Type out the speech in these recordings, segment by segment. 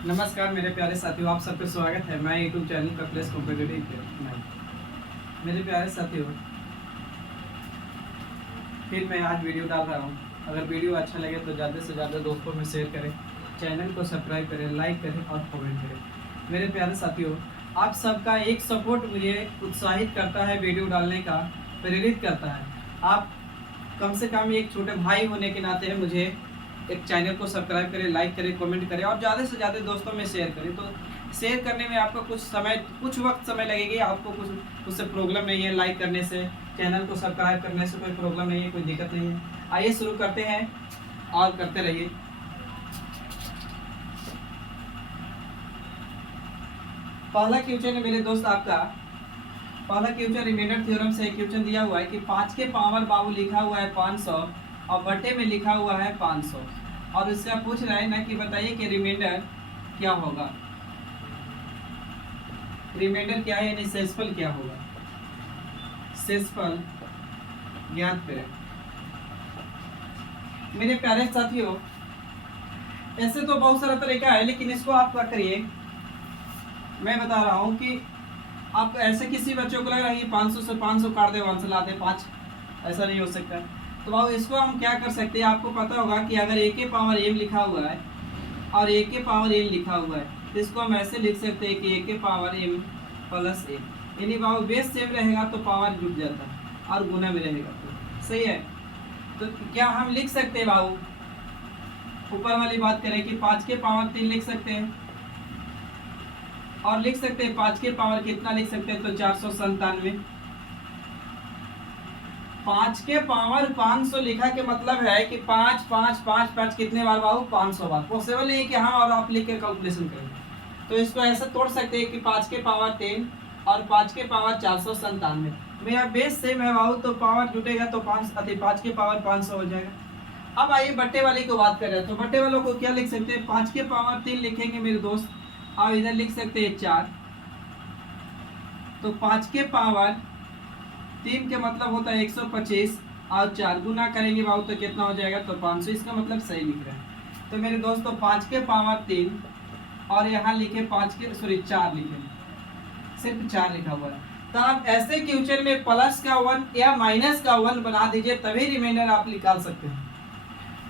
नमस्कार मेरे प्यारे साथियों, आप सबका स्वागत है। मैं यूट्यूब चैनल कपिलेश कॉम्पिटिटिव मेरे प्यारे साथियों, फिर मैं आज वीडियो डाल रहा हूँ। अगर वीडियो अच्छा लगे तो ज़्यादा से ज़्यादा दोस्तों में शेयर करें, चैनल को सब्सक्राइब करें, लाइक करें और कमेंट करें। मेरे प्यारे साथियों, आप सबका एक सपोर्ट मुझे उत्साहित करता है, वीडियो डालने का प्रेरित करता है। आप कम से कम एक छोटे भाई होने के नाते मुझे एक चैनल को सब्सक्राइब करें, लाइक करें, कमेंट करें और ज़्यादा से ज़्यादा दोस्तों में शेयर करें। तो शेयर करने में आपको कुछ वक्त समय लगेगी, आपको कुछ उससे प्रॉब्लम नहीं है। लाइक करने से, चैनल को सब्सक्राइब करने से कोई प्रॉब्लम नहीं है, कोई दिक्कत नहीं है। आइए शुरू करते हैं और करते रहिए। पहला क्वेश्चन है मेरे दोस्त आपका। पहला क्वेश्चन रिमाइंडर थ्योरम से क्वेश्चन दिया हुआ है कि 5 के पावर बाबू लिखा हुआ है 500 और बटे में लिखा हुआ है 500 और इसका पूछ रहा है ना कि बताइए कि रिमाइंडर क्या होगा। रिमाइंडर क्या है यानी शेषफल क्या होगा। शेषफल ज्ञात करें। मेरे प्यारे साथियों, ऐसे तो बहुत सारा तरीका है, लेकिन इसको आप क्या करिए, मैं बता रहा हूं कि आप ऐसे किसी बच्चों को लग रहा है कि 500 से 500 काट दे, 1 से ला दे 5, ऐसा नहीं हो सकता। तो अब इसको हम क्या कर सकते हैं, आपको पता होगा कि अगर a के पावर m लिखा हुआ है और a के पावर n लिखा हुआ है तो इसको हम ऐसे लिख सकते हैं कि a के पावर m प्लस a, यानी बाबू बेस सेम रहेगा तो पावर जुट जाता है और गुना में रहेगा तो सही है। तो क्या हम लिख सकते हैं बाबू, ऊपर वाली बात करें कि 5 के पावर 3 लिख सकते हैं और लिख सकते हैं 5 के पावर कितना लिख सकते हैं तो 497। 5 के पावर 500 लिखा के मतलब है कि 5 5 5 5 कितने बार बाबू 500 बार। पॉसिबल नहीं है कि हम और आप लिख के कैलकुलेशन करें। तो इसको ऐसे तोड़ सकते हैं कि 5 के पावर 10 और 5 के पावर 497। मेरा बेस सेम है बाबू, तो पावर जुटेगा तो 5 के पावर 500 हो जाएगा। अब आइए बट्टे वाले को बात कर रहे हैं, तो बट्टे वालों को क्या लिख सकते हैं, 5 के पावर 3 लिखेंगे मेरे दोस्त और इधर लिख सकते हैं 4। तो 5 के पावर 3 के मतलब होता है 125 और 4 गुना करेंगे बाबू तो कितना हो जाएगा तो 500। इसका मतलब सही लिख रहे हैं। तो मेरे दोस्तों 5 के पावर 3 और यहाँ लिखे 4 लिखे, सिर्फ 4 लिखा हुआ है। तो आप ऐसे क्वेश्चन में प्लस का 1 या माइनस का 1 बना दीजिए, तभी रिमाइंडर आप निकाल सकते हैं।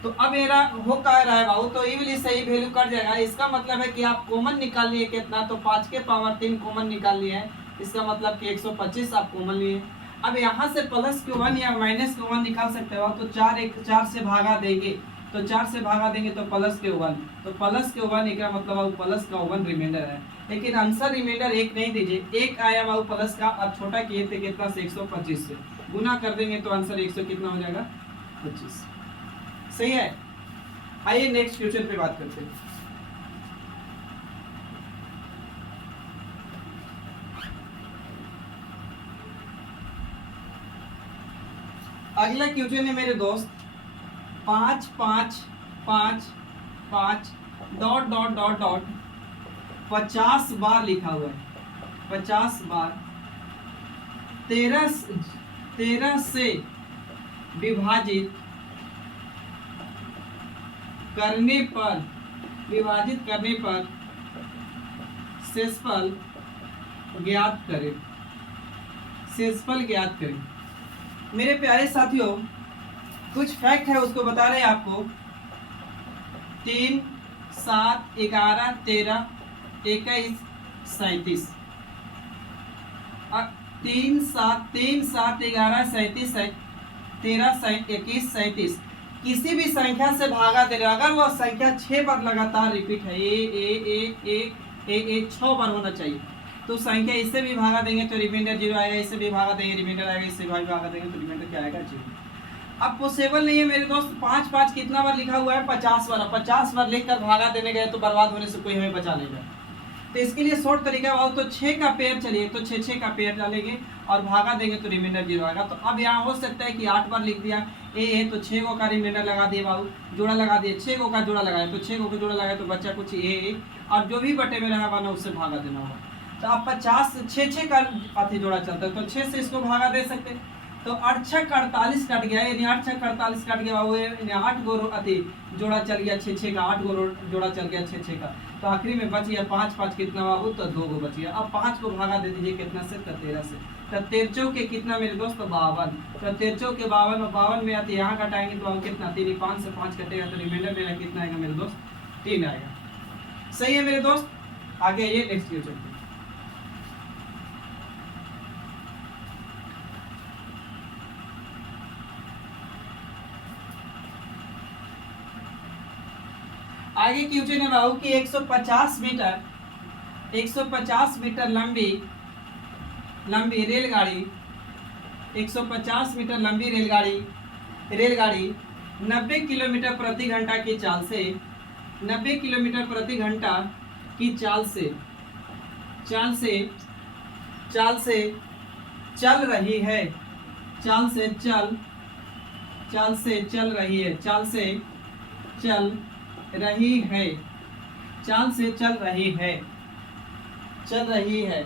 तो अब मेरा हो कह रहा है बाबू, तो इवली सही वैल्यू कट जाएगा। इसका मतलब है कि आप कॉमन निकाल लिए कितना, तो 5 के पावर 3 कॉमन निकाल लिए है, इसका मतलब कि 125 आप कॉमन लिए। अब यहाँ से प्लस के 1 या माइनस के 1 निकाल सकते हो, तो 4 से भागा देंगे, तो 4 से भागा देंगे तो प्लस के 1, तो प्लस के 1 का मतलब अब प्लस का 1 रिमाइंडर है। लेकिन आंसर रिमाइंडर 1 नहीं दीजिए, 1 आया बाबू प्लस का। अब छोटा किए थे कितना से 125 से गुना कर देंगे तो आंसर 100 कितना हो जाएगा 25। सही है। आइए नेक्स्ट क्वेश्चन पे बात करते हैं। अगला क्वेश्चन है मेरे दोस्त 5 5 5 5 डॉट डॉट डॉट डॉट 50 बार लिखा हुआ है। 50 बार 13 से विभाजित करने पर शेषफल ज्ञात करें। शेषफल ज्ञात करें। मेरे प्यारे साथियों, कुछ फैक्ट है उसको बता रहे हैं आपको। 3 7 11 13 21 37 3 7 11 37 13 21 37 किसी भी संख्या से भागा दे रहे, अगर वह संख्या 6 बार लगातार रिपीट है, ए 6 बार होना चाहिए, तो संख्या इससे भी भागा देंगे तो रिमाइंडर 0 आएगा, इससे भी भागा देंगे रिमाइंडर आएगा, इससे भी भागा देंगे तो रिमाइंडर क्या आएगा 0। अब पॉसिबल नहीं है मेरे दोस्त। 5 5 कितना बार लिखा हुआ है 50 बार। 50 बार लिखकर भागा देने गए तो बर्बाद होने से कोई हमें बचा लेगा। तो इसके लिए शॉर्ट तरीका हो तो 6 का पेयर चलिए, तो 6 का पेयर डालेंगे और भागा देंगे तो रिमाइंडर 0 आएगा। तो अब यहाँ हो सकता है कि 8 बार लिख दिया ए तो 6 को का रिमाइंडर लगा दिए बाबू, जोड़ा लगा दिए, 6 को का जोड़ा लगाए तो 6 को का जोड़ा लगाए तो बच्चा कुछ ए और जो भी बटे में रहा ना उससे भागा देना होगा। तो आप 50 6 का अति जोड़ा चलता है, तो 6 से इसको भागा दे सकते हैं। तो 8 छक 48 कट गया, यानी 8 छक 48 कट गया बाबू, यानी 8 गो अति जोड़ा चल गया 6 का, 8 गो जोड़ा चल गया 6 का। तो आखिरी में बच गया 5 5 कितना बाबू, तो 2 गो बच गया। अब 5 को भागा दे दीजिए कितना से, तो 13 से। तो 13 के कितना मेरे दोस्त, 52। तो 13 के 52 और 52 में आती यहाँ कटाएंगे तो बाबू कितना, 3 5 से 5 कटेगा तो रिमाइंडर मेरा कितना आएगा मेरे दोस्त, 3 आएगा। सही है मेरे दोस्त, आगे ये नेक्स्ट क्वेश्चन। आगे क्वेश्चन है बाबू कि 150 मीटर लंबी रेलगाड़ी, 150 मीटर लंबी रेलगाड़ी 90 किलोमीटर प्रति घंटा की चाल से, 90 किलोमीटर प्रति घंटा की चाल से चल रही है, चाल से चल रही है।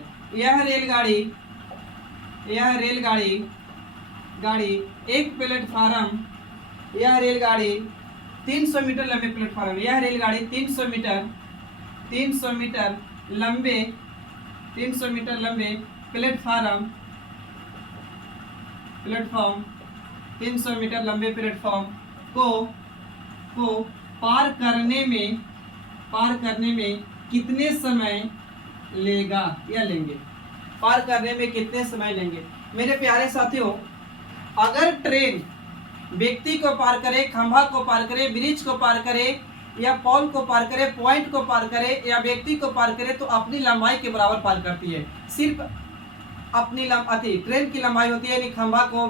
यह रेलगाड़ी एक प्लेटफार्म, यह रेलगाड़ी 300 मीटर लंबे प्लेटफार्म, यह रेलगाड़ी 300 मीटर लंबे प्लेटफार्म 300 मीटर लंबे प्लेटफार्म को पार करने में कितने समय लेगा या लेंगे, पार करने में कितने समय लेंगे। मेरे प्यारे साथियों, अगर ट्रेन व्यक्ति को पार करे, खंभा को पार करे, ब्रिज को पार करे, या पोल को पार करे, पॉइंट को पार करे, या व्यक्ति को पार करे, तो अपनी लंबाई के बराबर पार करती है। सिर्फ अपनी ट्रेन की लंबाई होती है, खंभा को,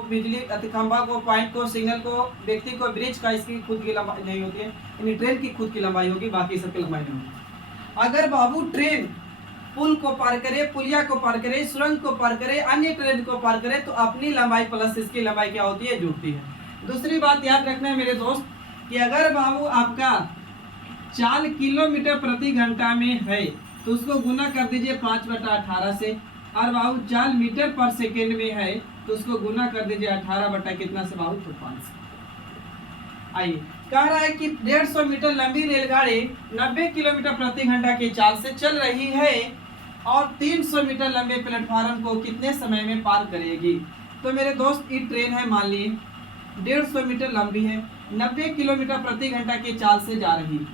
खंभा को, पॉइंट को, सिग्नल को, व्यक्ति को, ब्रिज का इसकी खुद की लंबाई नहीं होती है, यानी ट्रेन की खुद की लंबाई होगी, बाकी सबकी लंबाई नहीं होगी। अगर बाबू ट्रेन पुल को पार करे, पुलिया को पार करे, सुरंग को पार करे, अन्य ट्रेन को पार करे, तो अपनी लंबाई प्लस इसकी लंबाई क्या होती है, जुड़ती है। दूसरी बात याद रखना है मेरे दोस्त कि अगर बाबू आपका चाल किलोमीटर प्रति घंटा में है तो उसको गुना कर दीजिए 5/18 से, और बाबू चाल मीटर पर सेकेंड में है तो उसको गुना कर दीजिए 18 बटा कितना से बाबू, तो 5 से। आइए, कह रहा है कि 150 मीटर लंबी रेलगाड़ी 90 किलोमीटर प्रति घंटा की चाल से चल रही है और 300 मीटर लंबे प्लेटफार्म को कितने समय में पार करेगी। तो मेरे दोस्त, ये ट्रेन है, मान ली 150 मीटर लंबी है, 90 किलोमीटर प्रति घंटा की चाल से जा रही है।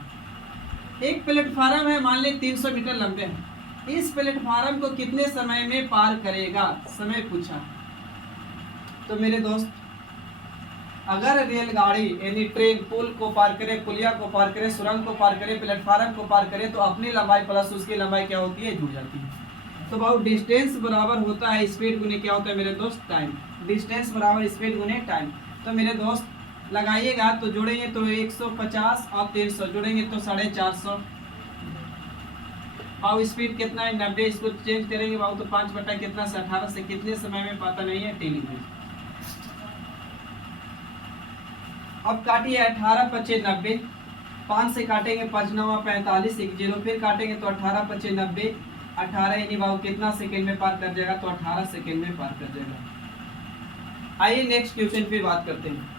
एक प्लेटफार्म है, मान ली 300 मीटर लंबे है, इस प्लेटफार्म को कितने समय में पार करेगा, समय पूछा। तो मेरे दोस्त, अगर रेलगाड़ी यानी ट्रेन पुल को पार करे, पुलिया को पार करे, सुरंग को पार करे, प्लेटफार्म को पार करे, तो अपनी लंबाई प्लस उसकी लंबाई क्या होती है, जुड़ जाती है। तो बहुत डिस्टेंस बराबर होता है स्पीड गुने क्या होता है मेरे दोस्त, टाइम। डिस्टेंस बराबर स्पीड गुने टाइम। तो मेरे दोस्त लगाइएगा, तो जोड़ेंगे तो 150 और 300 जोड़ेंगे तो 450। और स्पीड कितना है, 90, इसको चेंज करेंगे बाबू तो 5 बटा कितना से 18 से, कितने समय में पता नहीं है, टेलीग्राम। अब काटिए 18 × 90, 5 से काटेंगे 5 9 45, 1 0, फिर काटेंगे तो 18 × 90, 18 यानी बाबू कितना सेकेंड में पार कर जाएगा, तो 18 सेकेंड में पार कर जाएगा। आइए नेक्स्ट क्वेश्चन पे बात करते हैं।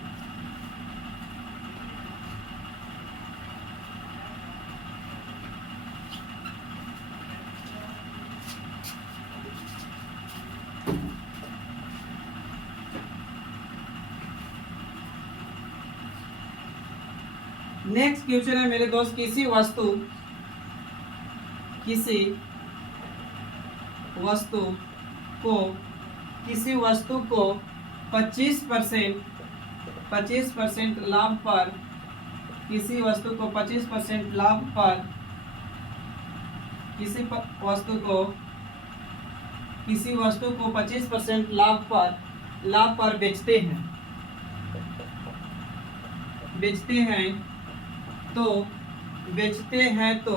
नेक्स्ट क्वेश्चन है मेरे दोस्त, किसी वस्तु को 25% लाभ पर, किसी वस्तु को 25% लाभ पर, किसी वस्तु को 25% लाभ पर बेचते हैं तो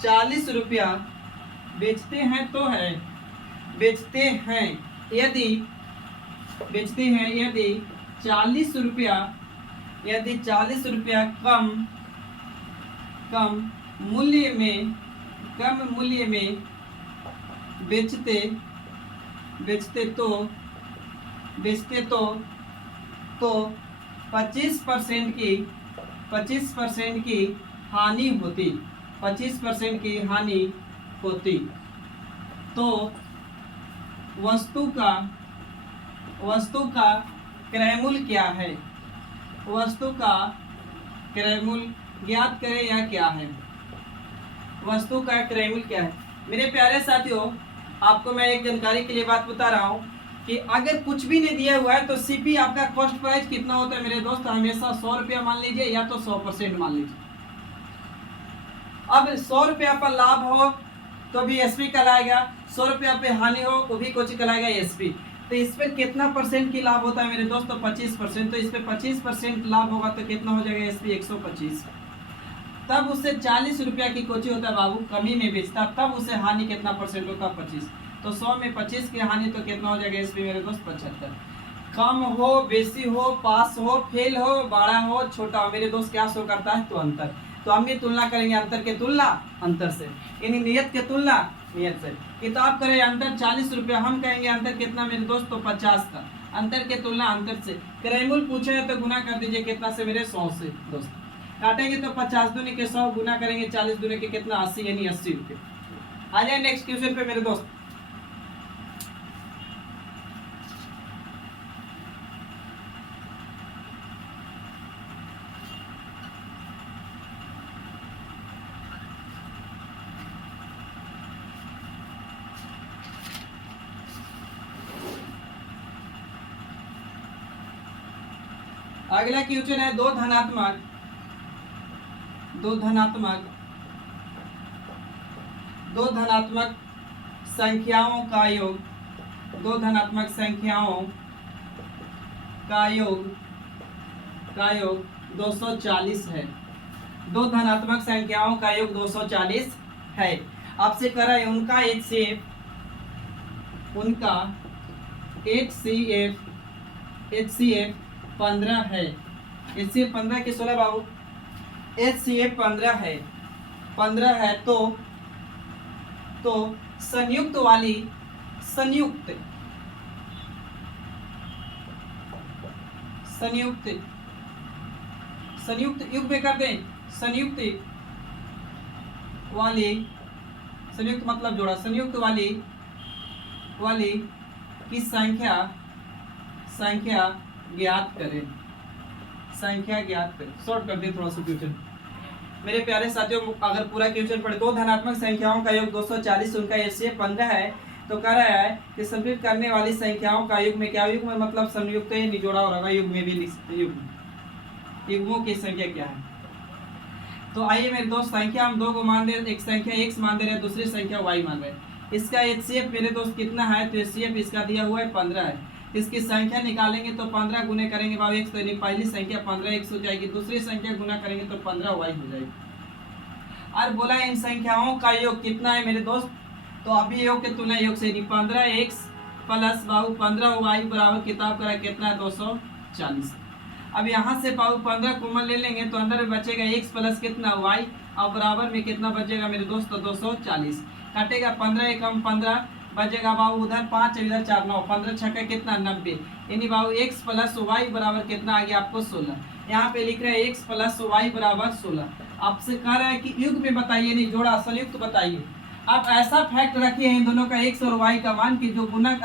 40 रुपया, यदि 40 रुपया कम मूल्य में बेचते तो बेचते तो 25% की हानि होती, 25% की हानि होती। तो वस्तु का क्रय मूल्य क्या है, वस्तु का क्रय मूल्य ज्ञात करें या क्या है, वस्तु का क्रय मूल्य क्या है। मेरे प्यारे साथियों, आपको मैं एक जानकारी के लिए बात बता रहा हूँ कि अगर कुछ भी नहीं दिया हुआ है तो सीपी आपका कॉस्ट प्राइस कितना होता है मेरे दोस्त, हमेशा 100 रुपया मान लीजिए या तो 100% मान लीजिए। अब 100 रुपया पर लाभ हो तो भी एसपी कहलाएगा, 100 रुपया पे हानि हो तो भी कुछ कहलाएगा एसपी। तो इस पर कितना परसेंट की लाभ होता है मेरे दोस्त, तो 25%। तो इस पर 25% लाभ होगा तो कितना हो जाएगा एसपी 125। तब उससे 40 रुपया की कोची होता है बाबू, कमी में बेचता, तब उसे हानि कितना परसेंट होता है 25। तो 100 में 25 की हानि तो कितना हो जाएगा एसपी मेरे दोस्त 75। कम हो, बेसी हो, पास हो, फेल हो, बड़ा हो, छोटा हो, मेरे दोस्त क्या शो करता है, तो अंतर। तो हम भी तुलना करेंगे अंतर के तुलना अंतर से, यानी नियत के तुलना नियत से। किताब करे अंतर 40 रुपया, हम कहेंगे अंतर कितना मेरे दोस्त, तो 50 का। अंतर के तुलना अंतर से। क्रय मूल्य पूछे तो गुना कर दीजिए कितना से मेरे 100 से दोस्त। काटेंगे तो 50 दूनी के 100 गुना करेंगे 40 दूनी के कितना 80, यानी 80 रुपये। आ जाए नेक्स्ट क्वेश्चन पे मेरे दोस्त। अगला क्वेश्चन है दो धनात्मक संख्याओं का योग, दो धनात्मक संख्याओं का योग 240 है। दो धनात्मक संख्याओं का योग 240 है। आपसे कह रहा है उनका HCF 15 है। HCF 15 के 16 बाबू, HCF 15 है तो संयुक्त युग में कर दें, संयुक्त मतलब जोड़ा, संयुक्त वाली की संख्या ज्ञात करें, शॉर्ट कर दे थोड़ा सा क्वेश्चन। मेरे प्यारे साथियों, अगर पूरा क्वेश्चन पढ़े, दो धनात्मक संख्याओं का योग 240, उनका HCF 15 है। तो कह रहा है कि संयुक्त करने वाली संख्याओं का युग में, क्या युग में मतलब संयुक्त है, निजोड़ा होगा, युग में भी लिख सकते, युग्मों की संख्या क्या है। तो आइए मेरे दोस्त, संख्या हम दो को मान दे, एक संख्या x मान दे रहे, दूसरी संख्या y मान रहे। इसका HCF मेरे दोस्त कितना है, तो HCF इसका दिया हुआ है 15 है। इसकी संख्या निकालेंगे तो 15 गुने करेंगे बाबू x, तो पहली संख्या 15 x हो जाएगी, दूसरी संख्या गुना करेंगे तो 15 y हो जाएगी। और बोला इन संख्याओं का योग कितना है मेरे दोस्त, तो अभी योग के तुलना योग से 15x प्लस बाबू 15y बराबर किताब करा कितना है 240। अब यहाँ से बाबू 15 कॉमन ले लेंगे तो अंदर में बचेगा x प्लस कितना y, और बराबर में कितना बचेगा मेरे दोस्त, तो 240। काटेगा 15 एकम 15, बचेगा बाबू उधर 5 इधर 4 9, 15 छक्का कितना 90, यानी बाबू x प्लस y बराबर कितना आ गया आपको 16। यहाँ पे लिख रहे हैं x प्लस y बराबर 16। आपसे कह रहा है कि युग में बताइए, नहीं जोड़ा, संयुक्त बताइए। आप ऐसा फैक्ट रखिए इन दोनों का x और y का मान, कि जो गुना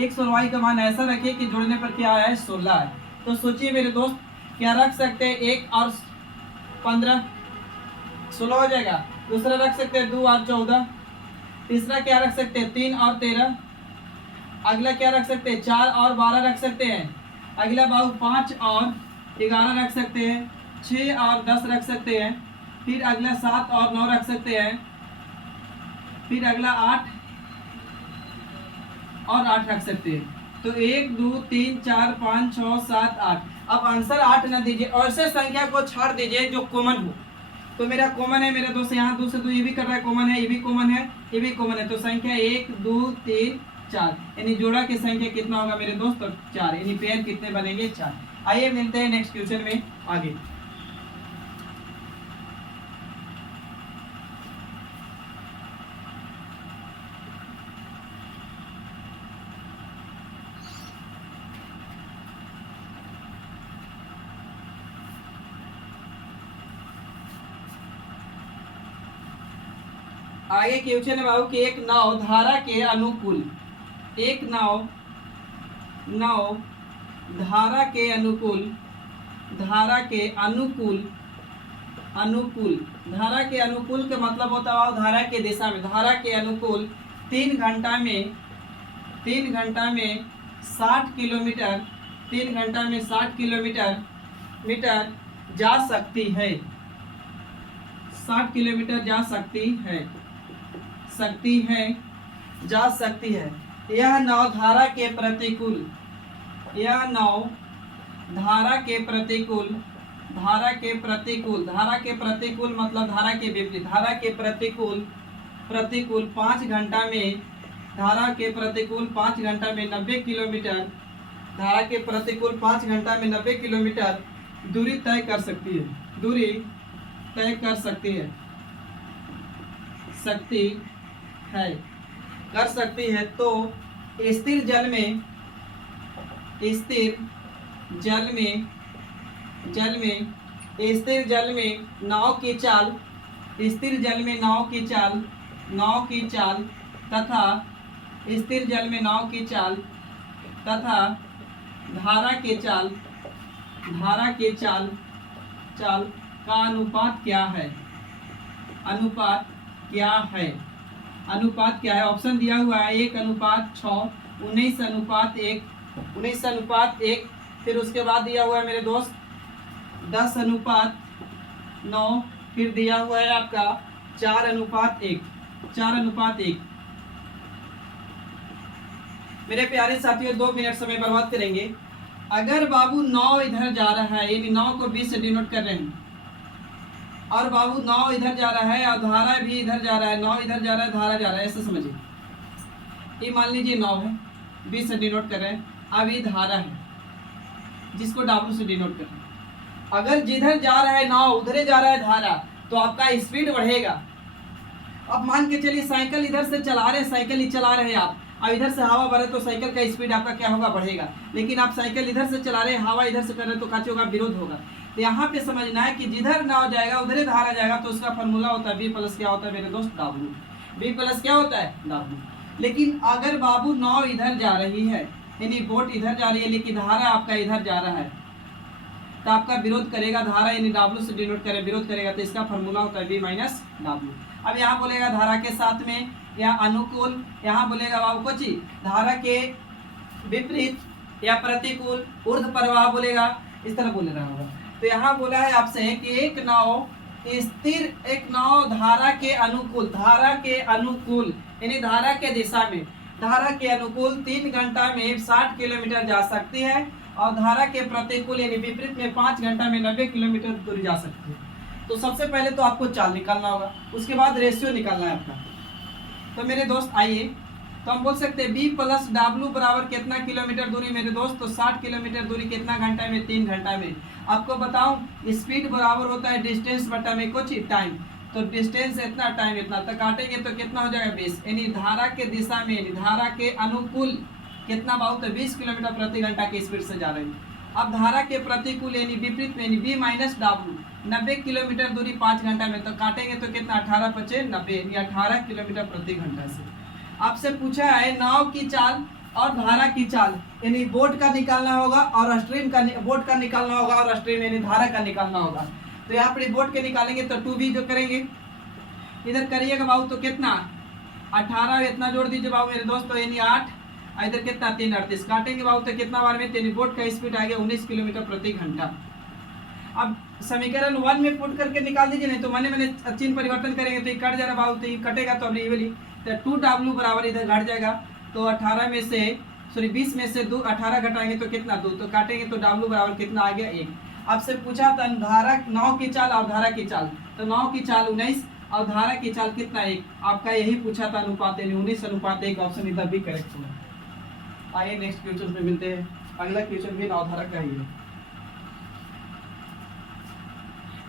x और y का मान ऐसा रखिए कि जोड़ने पर क्या आया है 16 है। तो सोचिए मेरे दोस्त, क्या रख सकते हैं 1 और 15 16 हो जाएगा, दूसरा रख सकते हैं 2 और 14, तीसरा क्या रख सकते हैं 3 और 13, अगला क्या रख सकते हैं 4 और 12 रख सकते हैं, अगला बाबू 5 और 11 रख सकते हैं, 6 और 10 रख सकते हैं, फिर अगला 7 और 9 रख सकते हैं, फिर अगला 8 और 8 रख सकते हैं। तो 1 2 3 4 5 6 7 8। अब आंसर 8 ना दीजिए, और ऐसे संख्या को छाड़ दीजिए जो कॉमन हो। तो मेरा कॉमन है मेरे दोस्त, यहाँ 2 से 2 ये भी कर रहा है, कॉमन है, ये भी कॉमन है, ये भी कॉमन है। तो संख्या 1 2 3 4, यानी जोड़ा की संख्या कितना होगा मेरे दोस्त, 4, यानी पेयर कितने बनेंगे 4। आइए मिलते हैं नेक्स्ट क्वेश्चन में आगे। आगे क्वेश्चन है बाबू कि एक नाव धारा के अनुकूल, एक नाव धारा के अनुकूल, धारा के अनुकूल, अनुकूल, धारा के अनुकूल का मतलब होता है धारा के दिशा में, धारा के अनुकूल 3 घंटा में 60 किलोमीटर, 3 घंटा में 60 किलोमीटर जा सकती है, 60 किलोमीटर जा सकती है, जा सकती है। यह नाव धारा के प्रतिकूल, यह नाव धारा के प्रतिकूल, धारा के प्रतिकूल, धारा के प्रतिकूल मतलब धारा के विपरीत, धारा के प्रतिकूल 5 घंटा में, धारा के प्रतिकूल 5 घंटा में 90 किलोमीटर, धारा के प्रतिकूल 5 घंटा में 90 किलोमीटर दूरी तय कर सकती है, दूरी तय कर सकती है, कर सकती है। तो स्थिर जल में, स्थिर जल में नाव की चाल, स्थिर जल में नाव की चाल तथा स्थिर जल में नाव की चाल तथा धारा के चाल का अनुपात क्या है, अनुपात क्या है? ऑप्शन दिया हुआ है 1:6, 19:1, फिर उसके बाद दिया हुआ है मेरे दोस्त 10:9, फिर दिया हुआ है आपका 4:1। मेरे प्यारे साथियों 2 मिनट समय बर्बाद करेंगे। अगर बाबू 9 इधर जा रहा है, यानी 9 को 20 से डिनोट कर रहे हैं, और बाबू 9 इधर जा रहा है और धारा भी इधर जा रहा है, 9 इधर जा रहा है, धारा जा रहा है, ऐसे समझिए। ये मान लीजिए 9 है, 20 से डिनोट कर रहे हैं, अब ये धारा है जिसको W से डिनोट कर रहे हैं। अगर जिधर जा रहा है 9 उधरे जा रहा है धारा, तो आपका स्पीड बढ़ेगा। अब मान के चलिए साइकिल इधर से चला रहे हैं, साइकिल ही चला रहे हैं आप, अब इधर से हवा भरे तो साइकिल का स्पीड आपका क्या होगा, बढ़ेगा। लेकिन आप साइकिल इधर से चला रहे हैं, हवा इधर से कर रहे हैं, तो क्या होगा, विरोध होगा। तो यहाँ पे समझना है कि जिधर नाव जाएगा उधर धारा जाएगा, तो उसका फॉर्मूला होता है B+ क्या होता है मेरे दोस्त, W। B+ क्या होता है, W। लेकिन अगर बाबू नाव इधर जा रही है, यानी बोट इधर जा रही है, लेकिन धारा आपका इधर जा रहा है, तो आपका विरोध करेगा, धारा यानी W से डिनोट करे, विरोध करेगा, तो इसका फॉर्मूला होता है B- W। अब यहाँ बोलेगा धारा के साथ में या अनुकूल, यहाँ बोलेगा बाबू कुछ धारा के विपरीत या प्रतिकूल, ऊर्ध्व प्रवाह बोलेगा, इस तरह बोल रहा होगा। तो यहाँ बोला है आपसे कि एक नाव स्थिर, एक नाव धारा के अनुकूल, धारा के अनुकूल यानी धारा के दिशा में, धारा के अनुकूल 3 घंटा में 60 किलोमीटर जा सकती है, और धारा के प्रतिकूल यानी विपरीत में 5 घंटा में 90 किलोमीटर दूरी जा सकती है। तो सबसे पहले तो आपको चाल निकालना होगा, उसके बाद रेशियो निकालना है आपका। तो मेरे दोस्त आइए, तो हम बोल सकते हैं B+ W बराबर कितना किलोमीटर दूरी मेरे दोस्त, तो 60 किलोमीटर दूरी कितना घंटा में, 3 घंटा में। आपको बताऊं स्पीड बराबर होता है डिस्टेंस बटा में कुछ टाइम, तो डिस्टेंस इतना, टाइम इतना, तो काटेंगे तो कितना हो जाएगा 20, यानी धारा के दिशा में, यानी धारा के अनुकूल कितना बाबू, तो 20 किलोमीटर प्रति घंटा की स्पीड से जा रही है। अब धारा के प्रतिकूल यानी विपरीत में, यानी B- W 90 किलोमीटर दूरी 5 घंटा में, तो काटेंगे तो कितना 18×5 = 90, यानी 18 किलोमीटर प्रति घंटा से। आपसे पूछा है नाव की चाल और धारा की चाल, यानी बोट का निकालना होगा और स्ट्रीम का, बोट का निकालना होगा और स्ट्रीम यानी धारा का निकालना होगा। तो यहाँ पर बोट के निकालेंगे तो 2B जो करेंगे, इधर करिएगा बाबू तो कितना 18, इतना जोड़ दीजिए बाबू मेरे दोस्त, तो यानी 8, इधर कितना 3 38, काटेंगे बाबू तो कितना बार में, यानी बोट का स्पीड आ गया 19 किलोमीटर प्रति घंटा। अब समीकरण 1 में पुट करके निकाल दीजिए, नहीं तो मैंने चिन्ह परिवर्तन करेंगे तो ये कट जाएगा बाबू, तो ये कटेगा तो अब ये तो 2W बराबर इधर घट जाएगा, तो 18 में से 20 में से 2 18 घटाएंगे तो कितना 2, तो काटेंगे तो W बराबर कितना आ गया 1। आपसे पूछा था धारा, नाव की चाल और धारा की चाल, तो नाव की चाल 19 और धारा की चाल कितना 1, आपका यही पूछा था, अनुपात 19:1, ऑप्शन इधर भी करेक्ट होगा। आइए नेक्स्ट क्वेश्चन पे मिलते हैं। अगला क्वेश्चन भी नाव धारा का ही है।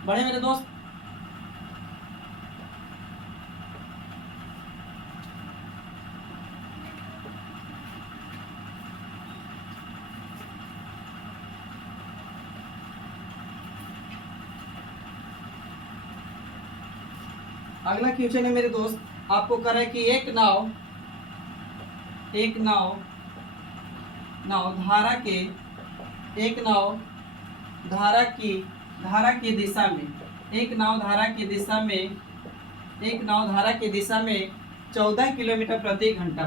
बढ़े मेरे दोस्त, अगला क्वेश्चन है मेरे दोस्त आपको करे कि एक नाव नाव धारा के एक नाव धारा की दिशा में एक नाव धारा की दिशा में 14 किलोमीटर प्रति घंटा,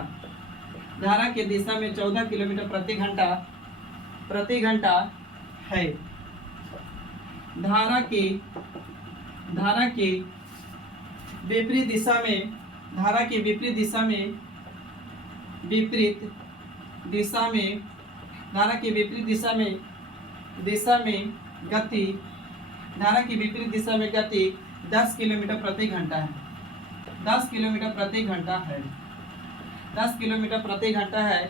धारा की दिशा में 14 किलोमीटर प्रति घंटा है। धारा की विपरीत दिशा में गति 10 किलोमीटर प्रति घंटा है। 10 किलोमीटर प्रति घंटा है।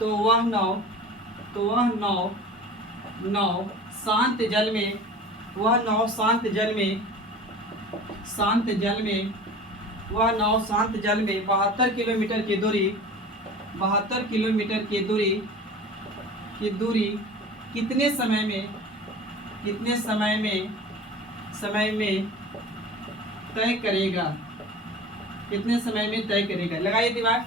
तो वह नाव शांत जल में 72 किलोमीटर की दूरी कितने समय में तय करेगा। लगाइए दिमाग।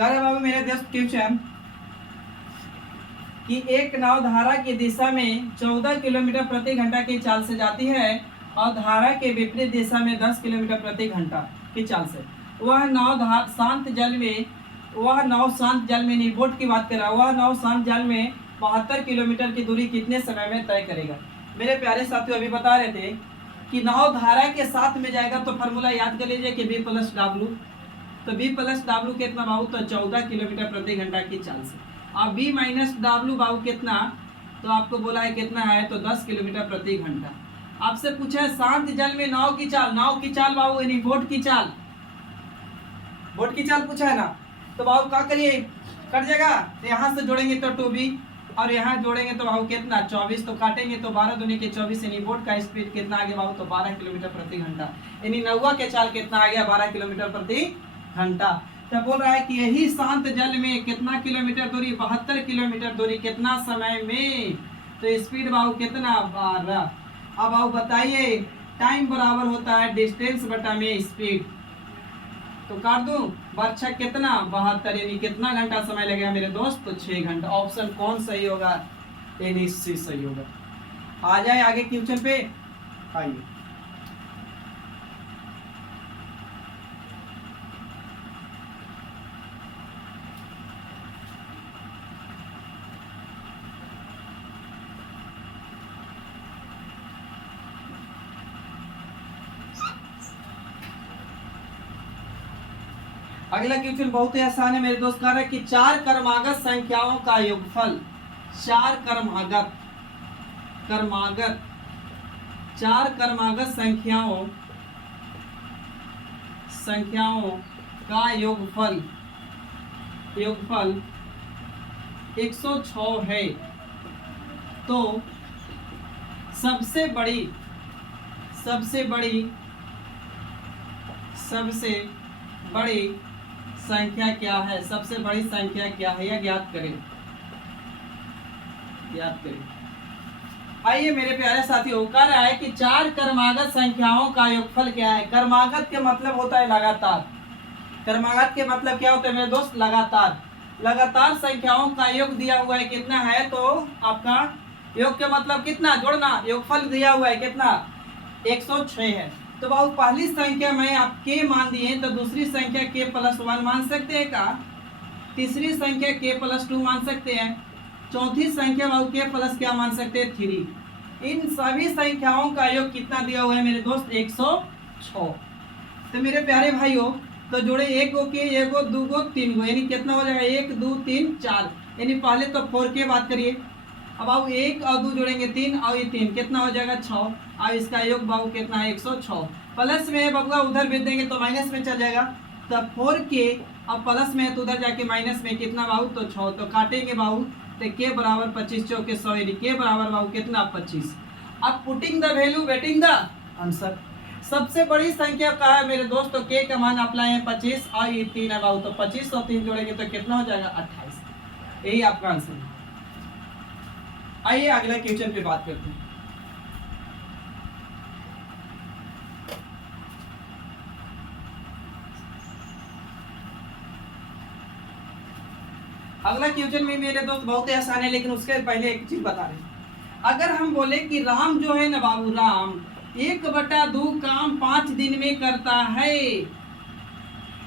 बाबू मेरे दोस्त क्वेश्चन कि एक नाव धारा की दिशा में 14 किलोमीटर प्रति घंटा की चाल से जाती है और धारा के विपरीत दिशा में 10 किलोमीटर प्रति घंटा की चाल से। वह नाव शांत जल में नहीं, बोट की बात कर रहा है। वह नाव शांत जल में 72 किलोमीटर की दूरी कितने समय में तय करेगा। मेरे प्यारे साथियों, अभी बता रहे थे कि नाव धारा के साथ में जाएगा तो फॉर्मूला याद कर लीजिए कि B + W। तो B + W कितना बाबू, तो 14 किलोमीटर प्रति घंटा की चाल से। अब B - W बाबू कितना, तो आपको बोला है कितना है, तो 10 किलोमीटर प्रति घंटा। आपसे पूछा है शांत जल में नाव की चाल बाबू यानी बोट की चाल पूछा है ना। तो बाबू क्या करिए, कट जाएगा। तो यहाँ से जोड़ेंगे तो 2B और यहाँ जोड़ेंगे तो बाबू कितना 24, तो काटेंगे तो 12 दूनी के 24 यानी बोट का स्पीड कितना आ गया बाबू, तो 12 किलोमीटर प्रति घंटा। यानी नौवा के चाल कितना आ गया, 12 किलोमीटर प्रति घंटा। तो बोल रहा है कि यही शांत जल में कितना किलोमीटर दूरी, 72 किलोमीटर दूरी कितना समय में। तो स्पीड बाबू कितना 12। अब बाबू बताइए टाइम बराबर होता है डिस्टेंस बटा में स्पीड। तो काट दूं, बर्छक कितना 72 यानी कितना घंटा समय लगेगा मेरे दोस्त, तो 6 घंटा। ऑप्शन कौन सही होगा, यानी सी सही होगा। आ जाए आगे क्वेश्चन पे, आइए। अगला क्वेश्चन बहुत ही आसान है मेरे दोस्त। कह रहा है कि चार क्रमागत संख्याओं का योगफल, चार क्रमागत संख्याओं का योगफल 106 है। तो सबसे बड़ी संख्या क्या है, सबसे बड़ी संख्या क्या है, यह ज्ञात करें। आइए मेरे प्यारे साथियों, कह रहा है कि चार क्रमागत संख्याओं का योगफल क्या है। क्रमागत के मतलब होता है लगातार। क्रमागत के मतलब क्या होता है मेरे दोस्त, लगातार संख्याओं का योग दिया हुआ है कितना है, तो आपका योग के मतलब कितना जोड़ना, योगफल दिया हुआ है कितना 106 है। तो बाबू पहली संख्या में आप k मान दिए, तो दूसरी संख्या k+1 मान सकते हैं का, तीसरी संख्या k+2 मान सकते हैं, चौथी संख्या बाबू k प्लस क्या मान सकते हैं 3। इन सभी संख्याओं का योग कितना दिया हुआ है मेरे दोस्त 106। तो मेरे प्यारे भाइयों, तो जोड़े एक गो के, एक गो, दो गो, तीन गो, यानी कितना हो जाएगा 1 2 3 4। यानी पहले तो 4 की बात करिए। अब बाबू 1 और 2 जोड़ेंगे 3 और ये 3 कितना हो जाएगा 6। अब इसका योग बाबू कितना है 106। प्लस में है बबुआ, उधर भेज देंगे तो माइनस में चल जाएगा। तो 4k अब प्लस में है तो उधर जाके माइनस में कितना बाबू, तो 6। तो काटेंगे बाबू, तो k बराबर 25 चौके 100 यानी k बराबर बाबू कितना 25। अब putting the value waiting the answer. सबसे बड़ी संख्या का है मेरे दोस्त, तो के का मान आप लाए हैं 25 और ये 3 है बाबू, तो 25 और 3 जोड़ेंगे तो कितना हो जाएगा 28। यही आपका आंसर है। आइए अगला क्वेश्चन पे बात करते हैं। अगला क्वेश्चन में मेरे दोस्त बहुत ही आसान है, लेकिन उसके पहले एक चीज बता रहे हैं। अगर हम बोले कि राम जो है ना बाबू, राम 1/2 काम 5 दिन में करता है,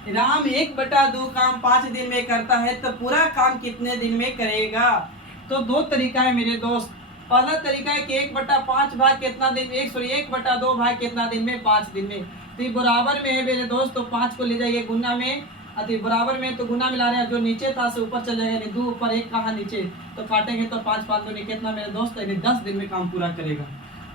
राम 1/2 काम 5 दिन में करता है, तो पूरा काम कितने दिन में करेगा? तो दो तरीका है मेरे दोस्त। पहला तरीका है कि 1/5 भाग कितना दिन में, 1/2 भाग कितना दिन में, 5 दिन में। तो ये बराबर में है मेरे दोस्त, तो 5 को ले जाइए गुना में, अति बराबर में तो गुना मिला रहे हैं, जो नीचे था से ऊपर चल जाएगा, 2 ऊपर 1 कहाँ नीचे, तो काटेंगे तो 5 5 2 कितना मेरे दोस्त, यानी 10 दिन में काम पूरा करेगा।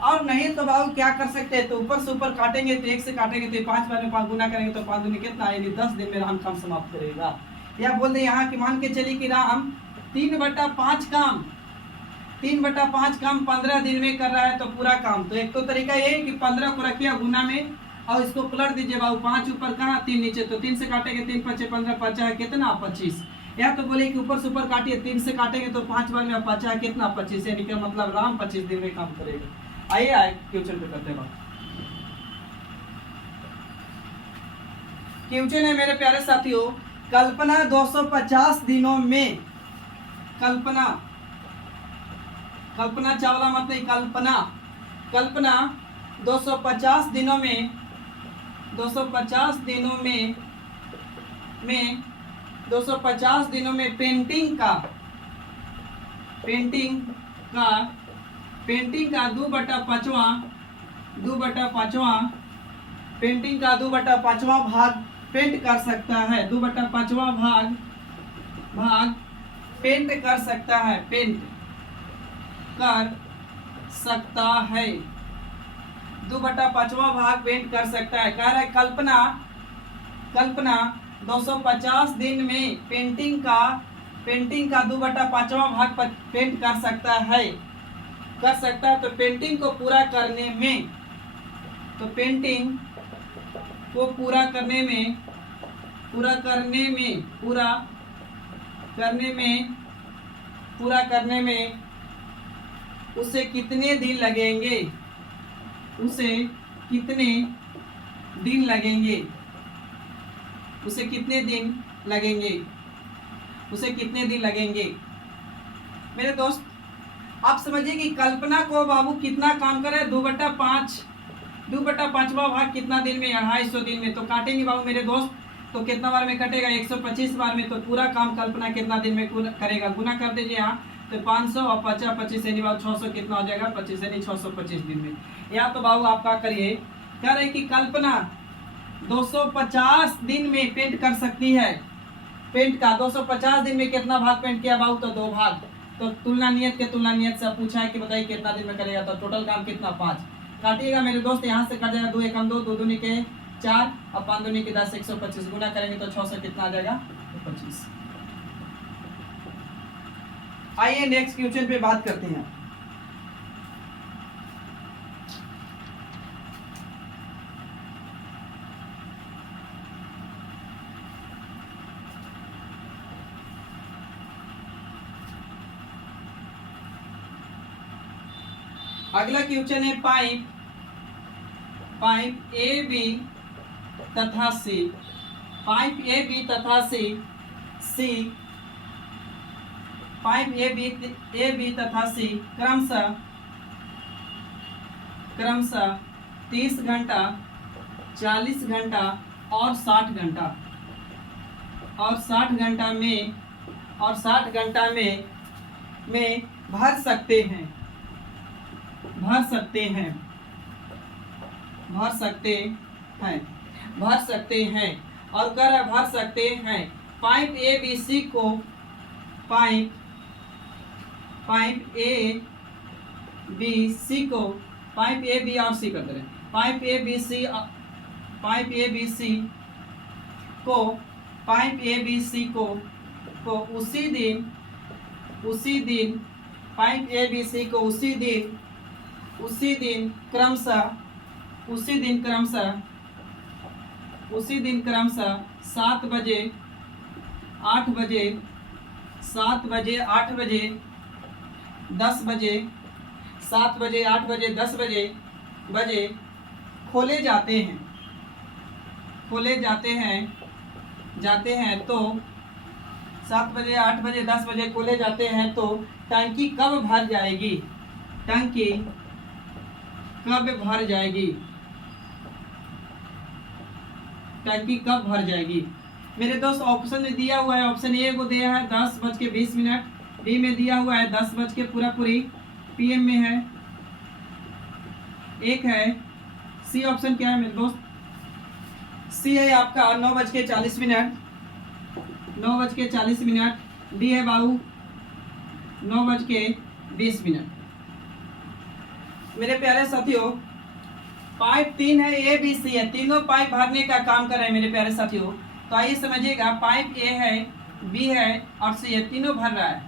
और नहीं तो बाबू क्या कर सकते हैं, तो ऊपर से ऊपर काटेंगे तो 1 से काटेंगे तो 5 बार में 5 गुना करेंगे तो 5 दूनी कितना, यानी 10 दिन में राम काम समाप्त करेगा। या बोल दे यहाँ की मान के चलिए कि राम 3/5 काम 15 दिन में कर रहा है, तो पूरा काम। तो एक तो तरीका ये है कि 15 को रखिए गुना में और इसको पलट दीजिए बाबू, 5 ऊपर कहाँ 3 नीचे, तो 3 से काटेंगे 3 5 15 5 है कितना 25। या तो बोले कि ऊपर से ऊपर काटिए, 3 से काटेंगे तो 5 बार में 5 है कितना 25, यानी कि मतलब राम 25 दिन में काम करेगा। आइए क्वेश्चन पे करते हैं बात। क्वेश्चन है मेरे प्यारे साथियों, कल्पना 250 दिनों में, कल्पना चावला मत नहीं, कल्पना 250 दिनों में 250 दिनों में पेंटिंग का 2/5वां भाग पेंट कर सकता है, 2/5वां भाग पेंट कर सकता है, कर सकता है, 2/5वां भाग पेंट कर सकता है। कह रहा है कल्पना 250 दिन में पेंटिंग का 2/5वां भाग पेंट कर सकता है, तो पेंटिंग को पूरा करने में, पूरा करने में उसे कितने दिन लगेंगे, उसे कितने दिन लगेंगे मेरे दोस्त। आप समझिए कि कल्पना को बाबू कितना काम करे, 2/5वां भाग कितना दिन में, 250 दिन में, तो काटेंगे बाबू मेरे दोस्त, तो कितना बार में कटेगा 125 बार में, तो पूरा काम कल्पना कितना दिन में करेगा, गुना कर दीजिए यहाँ, तो 500 और 50 25 यानी बाबू 600 कितना हो जाएगा 25, यानी 625 दिन में। या तो बाबू आप क्या करिए, कह रहे कि कल्पना 250 दिन में पेंट कर सकती है, पेंट का 250 दिन में कितना भाग पेंट किया बाबू, तो 2 भाग। तो तुलना नियत से पूछा है कि बताइए कितना दिन में करेगा, तो टोटल काम कितना 5। काटिएगा मेरे दोस्त, यहाँ से कट जाएगा 2 1 2 2 दूनी के 4 और 5 दूनी के 10, 125 गुना करेंगे तो 600 कितना आ जाएगा 25। आइए नेक्स्ट क्वेश्चन पे बात करते हैं। अगला क्वेश्चन है पाइप ए बी तथा सी, पाइप ए बी तथा सी पाइप ए बी तथा सी क्रमशः 30 घंटा 40 घंटा और 60 घंटा में भर सकते हैं और कर भर सकते हैं। पाइप ए बी सी को पाइप ए बी और सी करते हैं। पाइप ए बी सी को उसी दिन क्रमशः उसी दिन क्रमशः 7 बजे 8 बजे 7 बजे 8 बजे 10 बजे 7 बजे 8 बजे 10 बजे खोले जाते हैं तो 7 बजे 8 बजे 10 बजे खोले जाते हैं तो टंकी कब भर जाएगी? टंकी कब भर जाएगी? मेरे दोस्त ऑप्शन में दिया हुआ है, ऑप्शन ए को दिया है 10:20, बी में दिया हुआ है 10 बज के पूरी PM में है, एक है सी ऑप्शन। क्या है मेरे दोस्त? सी है आपका 9:40, 9:40। डी है बाबू 9:20। मेरे प्यारे साथियों, पाइप 3 है, ए बी सी है, तीनों पाइप भरने का काम कर रहे हैं मेरे प्यारे साथियों। तो आइए समझिएगा, पाइप ए है, बी है और सी है, तीनों भर रहा है।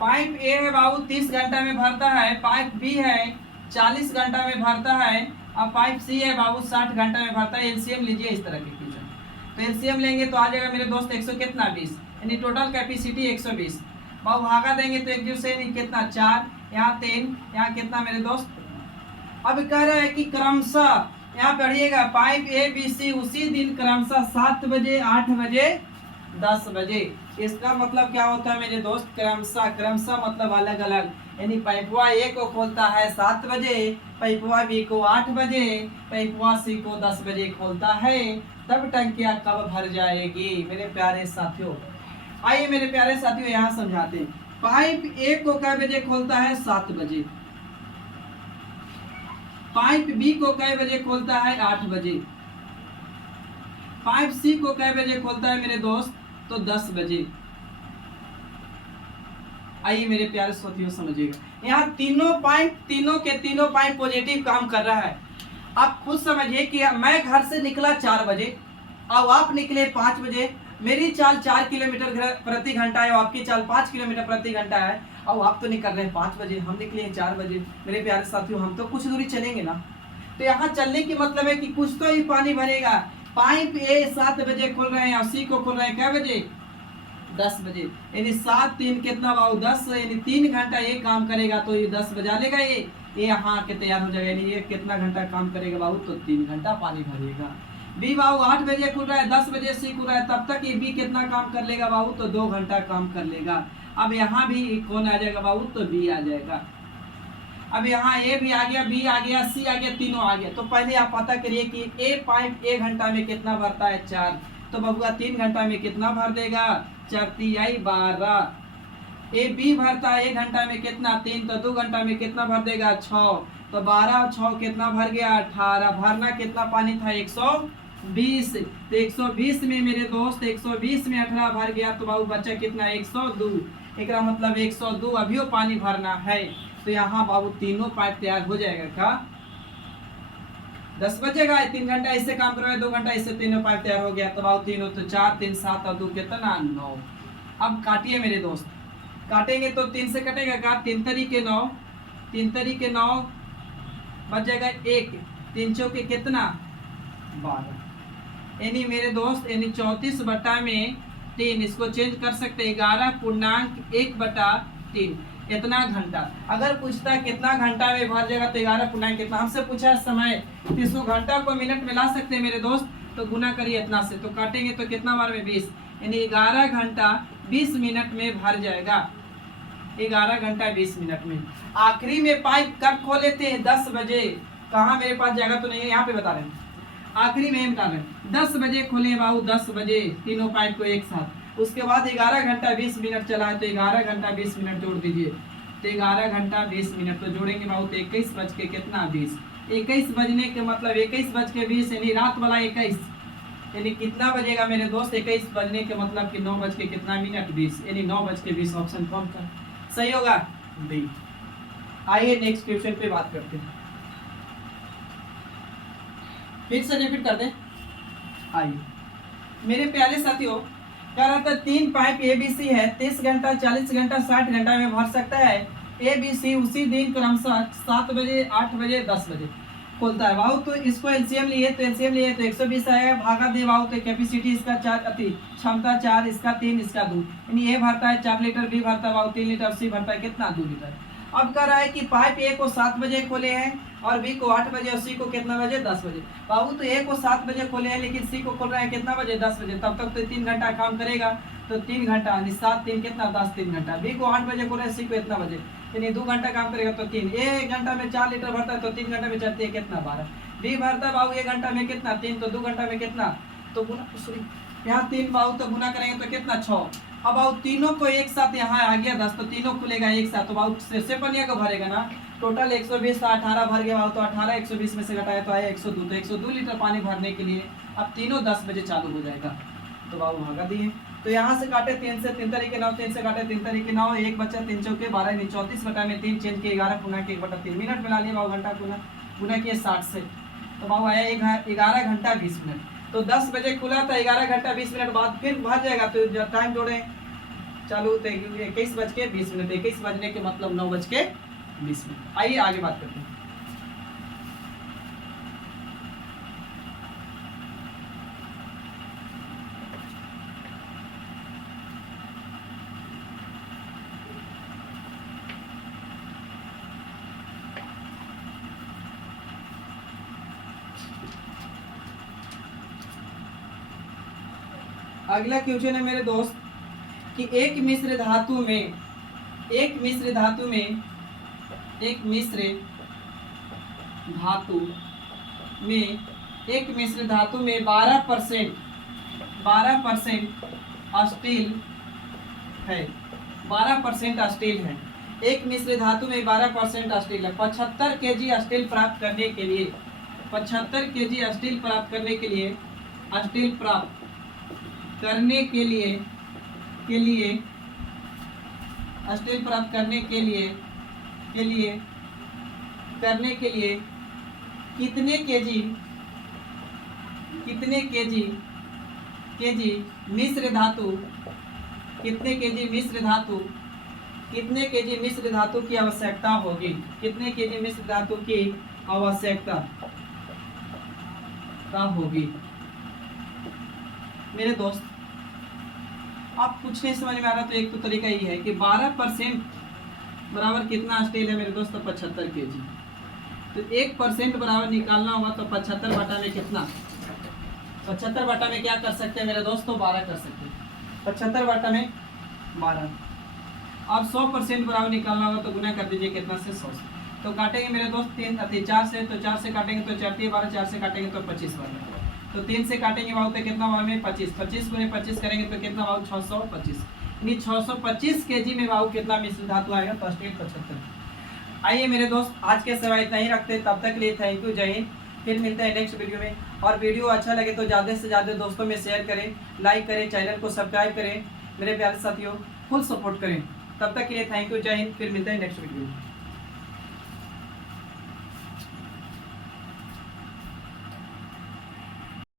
पाइप ए है बाबू 30 घंटा में भरता है, पाइप बी है 40 घंटा में भरता है और पाइप सी है बाबू 60 घंटा में भरता है। एलसीएम लीजिए इस तरह के क्वेश्चन। तो एलसीएम लेंगे तो आ जाएगा मेरे दोस्त 120, यानी टोटल कैपेसिटी 120। बाबू भागा देंगे तो एक दूसरे कितना 4, यहाँ 3, यहाँ कितना मेरे दोस्त। अब कह रहा है कि क्रमशः, यहाँ पढ़िएगा, पाइप ए बी सी उसी दिन क्रमशः 7 बजे 8 बजे 10 बजे। इसका मतलब क्या होता है मेरे दोस्त? क्रमशः मतलब अलग अलग, यानी पाइपवा ए को खोलता है 7 बजे, पाइपवा बी को 8 बजे, पाइपवा सी को 10 बजे खोलता है। तब टंकियां कब भर जाएगी मेरे प्यारे साथियों? आइए मेरे प्यारे साथियों यहाँ समझाते हैं। पाइप ए को कै बजे खोलता है? 7 बजे। पाइप बी को कै बजे खोलता है? 8 बजे। पाइप सी को कै बजे खोलता है मेरे दोस्त? तो 10 बजे। आइए मेरे प्यारे साथियों समझिएगा, यहाँ तीनों पाइप पॉजिटिव काम कर रहा है। आप खुद समझिए कि मैं घर से निकला 4 बजे और आप निकले 5 बजे। मेरी चाल 4 किलोमीटर प्रति घंटा है और आपकी चाल 5 किलोमीटर प्रति घंटा है, और आप तो निकल रहे हैं 5 बजे, हम निकले हैं 4 बजे। मेरे प्यारे साथियों, हम तो कुछ दूरी चलेंगे ना। तो यहाँ चलने की मतलब है कि कुछ तो ही पानी भरेगा। पाइप ए 7 बजे खोल रहे हैं और सी को खोल रहे हैं कै बजे? 10 बजे। यानी 7 3 कितना बाबू 10, यानी 3 घंटा ये काम करेगा तो ये 10 बजा लेगा। ये यहाँ आके तैयार हो जाएगा। यानी ये कितना घंटा काम करेगा बाबू? तो 3 घंटा पानी भरेगा। बी बाबू 8 बजे खुल रहा है, 10 बजे सी खुल रहा है, तब तक ये बी कितना काम कर लेगा बाबू? तो 2 घंटा काम कर लेगा। अब यहाँ भी कौन आ जाएगा बाबू? तो बी आ जाएगा। अब यहाँ ए भी आ गया, बी आ गया, सी आ गया, तीनों आ गया। तो पहले आप पता करिए कि ए पाइप 1 घंटा में कितना भरता है? 4। तो बबुआ 3 घंटा में कितना भर देगा? 4 तिहाई 12। ए बी भरता है 1 घंटा में कितना? 3। तो 2 घंटा में कितना भर देगा? 6। तो 12 और 6 कितना भर गया? 18। भरना कितना पानी था? 120। तो 120 में मेरे दोस्त 120 में 18 भर गया, तो बाबू बच्चा कितना? 102। एक मतलब 102 अभी पानी भरना है। तो यहाँ बाबू तीनों पाइप तैयार हो जाएगा। क्या 10 बजेगा? 3 घंटा इससे काम करवाए, 2 घंटा इससे, तीनों पाइप तैयार हो गया। तो बाबू तीनों तो 4 3 7 और 2 कितना? 9। अब काटिए मेरे दोस्त, काटेंगे तो 3 से कटेगा क्या? 3 तरीके 9, 3 तरीके 9 बच जाएगा 1, 3 चौके कितना? 12। यानी मेरे दोस्त यानी 34 बटा में 3, इसको चेंज कर सकते 11.1/3। कितना घंटा? अगर पूछता है कितना घंटा में भर जाएगा तो 11 कितना। हमसे पूछा समय, तो इसको घंटा को मिनट में ला सकते हैं मेरे दोस्त। तो गुना करिए इतना से, तो काटेंगे तो कितना बार में? 20। यानी 11 घंटा 20 मिनट में भर जाएगा। 11 घंटा 20 मिनट में। आखिरी में पाइप कब खोले थे? 10 बजे। कहाँ मेरे पास जाएगा तो नहीं है, यहाँ पे बता रहे हैं। आखिरी में बता रहे हैं 10 बजे खोले बाबू, 10 बजे तीनों पाइप को एक साथ। उसके बाद 11 घंटा 20 मिनट चला है, तो 11 घंटा 20 मिनट जोड़ दीजिए। तो 11 घंटा 20 मिनट तो जोड़ेंगे बाबू तो 21 बज के कितना? 20। 21 बजने के मतलब 21 बज के 20 यानी रात वाला 21। यानी कितना बजेगा मेरे दोस्त? 21 बजने के मतलब कि 9 बज के कितना मिनट? 20। यानी 9 बज के 20 ऑप्शन कौन सा सही होगा? बी। आइए नेक्स्ट क्वेश्चन पे बात करते हैं। फिर से रिपीट कर दें। आइए मेरे प्यारे साथियों, कह रहा था 3 पाइप ए बी सी है, 30 घंटा 40 घंटा 60 घंटा में भर सकता है। ए बी सी उसी दिन क्रमशः 7 बजे 8 बजे 10 बजे। खोलता है भाव। तो इसको एलसीएम लिए तो 120 आएगा, भागा दे भाव तो कैपेसिटी इसका 4 क्षमता 4, इसका 3, इसका 2, यानी ए भरता है 4 लीटर, बी भरता है भाव 3 लीटर, सी भरता है कितना 2 लीटर। अब कह रहा है कि पाइप ए को 7 बजे खोले हैं और बी को 8 बजे और सी को कितना बजे 10 बजे। बाबू तो ए को 7 बजे खोले हैं लेकिन सी को खोल रहे हैं कितना बजे 10 बजे, तब तक तो 3 घंटा काम करेगा। तो 3 घंटा यानी 7 3 कितना 10 3 घंटा। बी को 8 बजे खोले, सी को इतना बजे, यानी 2 घंटा काम करेगा तो 3। एक घंटा में 4 लीटर भरता है तो 3 घंटा में चलती है कितना 12। बी भरता है बाबू 1 घंटा में कितना 3, तो 2 घंटा में कितना, तो गुना यहाँ 3 बाबू तो गुना करेंगे तो कितना 6। अब बाबू तीनों को एक साथ यहाँ आ गया 10, तो तीनों खुलेगा एक साथ, तो बाबू से पनिया को भरेगा ना। टोटल 120 था, 18 भर गया बाबू, तो 18 120 में से घटाया तो आया 102, तो 102 लीटर पानी भरने के लिए अब तीनों 10 बजे चालू हो जाएगा। तो बाबू भागा दिए, तो यहाँ से काटे 3 से 3 तरीके 9, 3 से काटे 3 तरीके 9, एक बच्चा 3 चौके 12 नहीं 34 बटा में 3 चेंज के 11 गुना के 1/3 मिनट मिला लिया बाबू, घंटा गुना किए 60 से, तो बाबू आया 11 घंटा 20 मिनट। तो 10 बजे खुला था, 11 घंटा 20 मिनट बाद फिर भर जाएगा। तो जब टाइम जोड़े चालू 21 बज के 20 मिनट, 21 बजने के मतलब 9 बज के 20 मिनट। आइए आगे बात करते हैं। अगला क्वेश्चन है मेरे दोस्त कि एक मिश्र धातु में 12% स्टील है, 12% स्टील है। एक मिश्र धातु में 12% स्टील है। 75 केजी स्टील प्राप्त करने के लिए 75 केजी स्टील प्राप्त करने के लिए स्टील प्राप्त करने के लिए कितने केजी मिश्र धातु की आवश्यकता होगी, कितने केजी मिश्र धातु की आवश्यकता होगी। मेरे दोस्त आप कुछ नहीं समझ में आ रहा तो एक तो तरीका ये है कि 12% बराबर कितना स्टील है मेरे दोस्त, 75 केजी। तो 1% बराबर निकालना होगा तो 75 बटा में कितना, 75 बटा में क्या कर सकते हैं मेरे दोस्तों 12 कर सकते हैं। 75 बटा में 12। अब 100% बराबर निकालना होगा तो गुना कर दीजिए कितना से 100 से। तो काटेंगे मेरे दोस्त 4 से, तो 4 से काटेंगे तो 4 12, 4 से काटेंगे तो 25 12, तो 3 से काटेंगे बाबू तो कितना बाबू में 25, 25 गुने 25 करेंगे तो कितना बाबू 625, यानी 625 केजी में बाबू कितना मिश्र धातु आएगा तो स्टील 75। आइए मेरे दोस्त आज के सेवा इतना ही रखते हैं, तब तक के लिए थैंक यू, जय हिंद। फिर मिलते हैं नेक्स्ट वीडियो में। और वीडियो अच्छा लगे तो ज़्यादा से ज़्यादा दोस्तों में शेयर करें, लाइक करें, चैनल को सब्सक्राइब करें, मेरे प्यारे साथियों फुल सपोर्ट करें। तब तक के लिए थैंक यू, जय हिंद। फिर मिलते हैं नेक्स्ट वीडियो में।